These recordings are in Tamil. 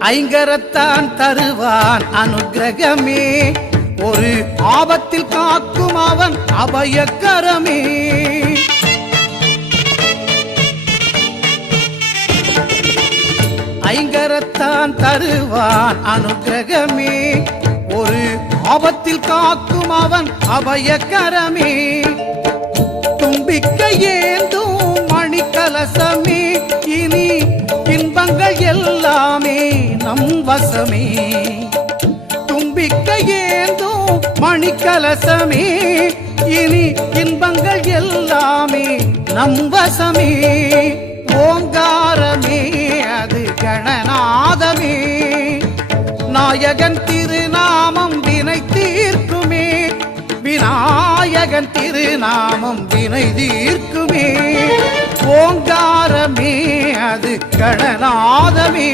ஐங்கரத்தான் தருவான் அனுக்கிரகமே, ஒரு ஆபத்தில் காக்கும் அவன் அபயக்கரமே. ஐங்கரத்தான் தருவான் அனுக்கிரகமே, ஒரு ஆபத்தில் காக்கும் அவன் அபயக்கரமே. தும்பிக்கை ஏந்தும் மணிக்கலசமே, இனி இன்பங்கள் எல்லாமே நம் வசமே. தும்பிக்கை ஏந்தும் மணிக்கலசமே, இனி இன்பங்கள் எல்லாமே நம் வசமே. ஓங்காரமே அது கணநாதமே, நாயகன் திருநாமம் வினை தீர்க்குமே. விநாயகன் திருநாமம் வினை தீர்க்குமே. ஓங்காரமே அது கணநாதமே.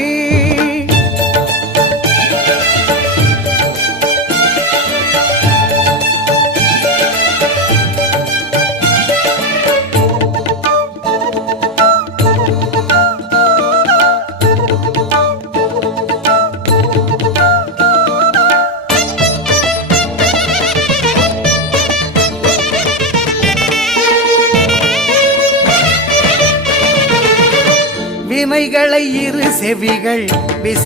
வினைகளை இரு செவிகள்